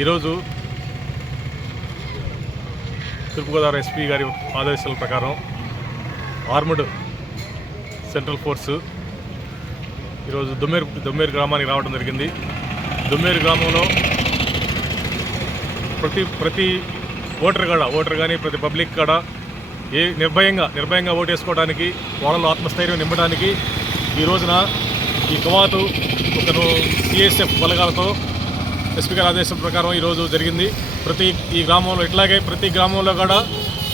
ఈరోజు తూర్పుగోదావరి ఎస్పీ గారి ఆదేశాల ప్రకారం ఆర్మ్డ్ సెంట్రల్ ఫోర్సు ఈరోజు దొమ్మేరు గ్రామానికి రావడం జరిగింది. దొమ్మేరు గ్రామంలో ప్రతి ఓటర్ కానీ ప్రతి పబ్లిక్ కూడా నిర్భయంగా ఓటు వేసుకోవడానికి వాళ్ళలో ఆత్మస్థైర్యం నింపడానికి ఈ రోజున ఈ కవాతు ఒక సిఎస్ఎఫ్ బలగాలతో ఎస్పీ గారి ఆదేశం ప్రకారం ఈరోజు జరిగింది. ఈ గ్రామంలో ఇట్లాగే ప్రతి గ్రామంలో కూడా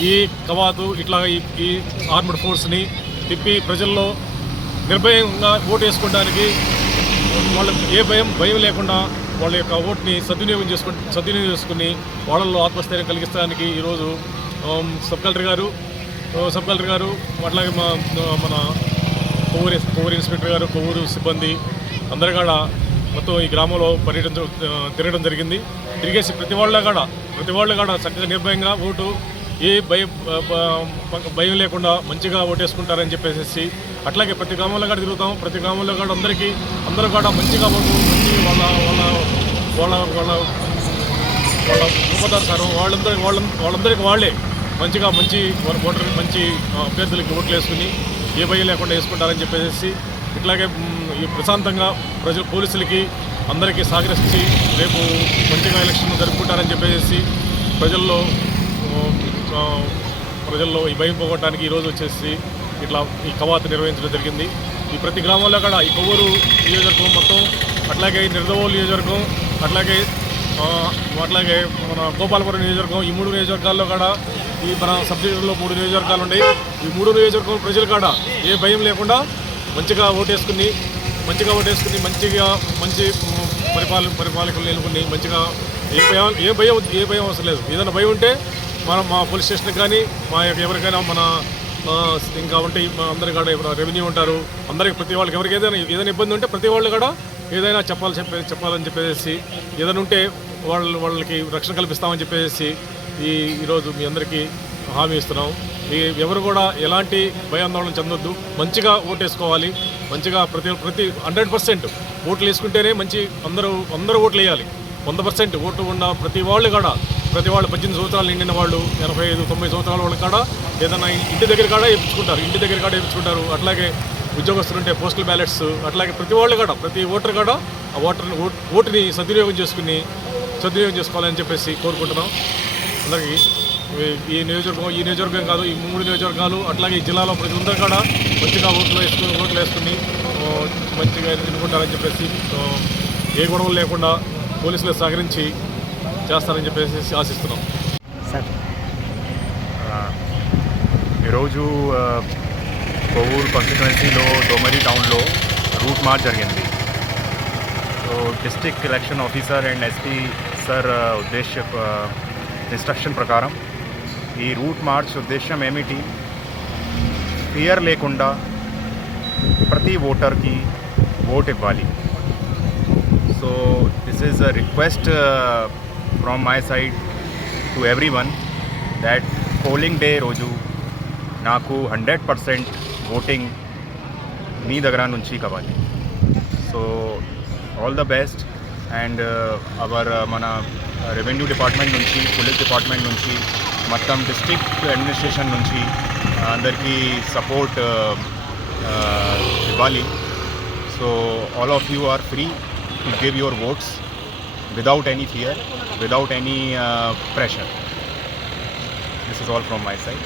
ఈ కవాతు ఇట్లా ఈ ఆర్మ్డ్ ఫోర్స్ని తిప్పి ప్రజల్లో నిర్భయంగా ఓటు వేసుకోవడానికి వాళ్ళకి ఏ భయం లేకుండా వాళ్ళ యొక్క ఓటుని సద్వినియోగం చేసుకుని వాళ్ళల్లో ఆత్మస్థైర్యం కలిగించడానికి ఈరోజు సబ్ కలెక్టర్ గారు అట్లాగే మన కొవ్వూరు ఇన్స్పెక్టర్ గారు, కొవ్వూరు సిబ్బంది అందరు కూడా మొత్తం ఈ గ్రామంలో తిరగడం జరిగింది. తిరిగేసి ప్రతి వాళ్ళు కూడా చక్కగా నిర్భయంగా ఓటు ఏ భయం లేకుండా మంచిగా ఓటేసుకుంటారని చెప్పేసి అట్లాగే ప్రతి గ్రామంలో కూడా తిరుగుతాం. ప్రతి గ్రామంలో కూడా అందరూ కూడా మంచిగా ఓటు మంచి వాళ్ళ ఉపదార్థారు వాళ్ళందరికీ వాళ్ళే మంచి ఓటర్ మంచి అభ్యర్థులకి ఓట్లు వేసుకుని ఏ భయం లేకుండా వేసుకుంటారని చెప్పేసి ఇట్లాగే ఈ ప్రశాంతంగా పోలీసులకి అందరికీ సహకరించి రేపు మంచిగా ఎలక్షన్ జరుపుకుంటారని చెప్పేసి ప్రజల్లో ఈ భయం పోగొట్టడానికి ఈరోజు వచ్చేసి ఇట్లా ఈ కవాతు నిర్వహించడం జరిగింది. ఈ ప్రతి గ్రామంలో కూడా ఈ కొవ్వూరు నియోజకవర్గం మొత్తం అట్లాగే నిర్దవోలు నియోజకవర్గం అట్లాగే మన గోపాలపురం నియోజకవర్గం ఈ 3 నియోజకవర్గాల్లో కూడా ఈ మన సబ్ డివిజన్లో 3 నియోజకవర్గాలు ఉన్నాయి. ఈ 3 నియోజకవర్గం ప్రజలు కూడా ఏ భయం లేకుండా మంచిగా ఓటేసుకుని మంచి పరిపాలకులు ఎన్నుకుని మంచిగా ఏ భయం అవసరం లేదు. ఏదైనా భయం ఉంటే మా పోలీస్ స్టేషన్కి కానీ ఎవరికైనా మన ఇంకా ఉంటే అందరు కూడా రెవెన్యూ ఉంటారు. అందరికి ప్రతి వాళ్ళకి ఎవరికి ఏదైనా ఇబ్బంది ఉంటే ప్రతి వాళ్ళు కూడా ఏదైనా చెప్పాలని చెప్పేసి ఏదైనా ఉంటే వాళ్ళకి రక్షణ కల్పిస్తామని చెప్పేసి ఈరోజు మీ అందరికీ హామీ ఇస్తున్నాం. ఎవరు కూడా ఎలాంటి భయాందోళన చెందొద్దు. మంచిగా ఓటేసుకోవాలి. మంచిగా ప్రతి 100% ఓట్లు వేసుకుంటేనే అందరూ ఓట్లు వేయాలి. 100% ఓటు ఉన్న ప్రతి వాళ్ళు 18 సంవత్సరాలు నిండిన వాళ్ళు 85-90 సంవత్సరాల వాళ్ళు కూడా ఏదైనా ఇంటి దగ్గర కూడా వేయించుకుంటారు. అట్లాగే ఉద్యోగస్తులు ఉంటే పోస్టల్ బ్యాలెట్స్ అట్లాగే ప్రతి ఓటర్ కూడా ఆ ఓటుని సద్వినియోగం చేసుకోవాలని చెప్పేసి కోరుకుంటున్నాం. అందరికీ ఈ నియోజకవర్గం కాదు ఈ 3 నియోజకవర్గాలు అట్లాగే ఈ జిల్లాలో ప్రజలందరూ కూడా మంచిగా ఓట్లు వేసుకుని మంచిగా ఎన్నుకుంటారని చెప్పేసి ఏ గొడవలు లేకుండా పోలీసులు సహకరించి చేస్తారని చెప్పేసి ఆశిస్తున్నాం. ఈరోజు కొవ్వూరు కాన్స్టిట్యుయెన్సీలో దోమరి టౌన్లో రూట్ మార్చ్ జరిగింది. So district election officer and SP sir instruction ప్రకారం ఈ రూట్ మార్చ్ ఉద్దేశం ఏమిటి, ఫియర్ లేకుండా ప్రతి ఓటర్కి ఓట్ ఇవ్వాలి. So this is a request from my side to everyone that polling day రోజు నాకు 100% ఓటింగ్ మీ దగ్గర నుంచి కావాలి. So all the best. And మన రెవెన్యూ డిపార్ట్మెంట్ నుంచి పోలీస్ డిపార్ట్మెంట్ నుంచి మొత్తం డిస్ట్రిక్ట్ అడ్మినిస్ట్రేషన్ నుంచి అందరికీ సపోర్ట్ ఇవ్వాలి. So all of you are free to give your votes without any fear, without any pressure. This is all from my side.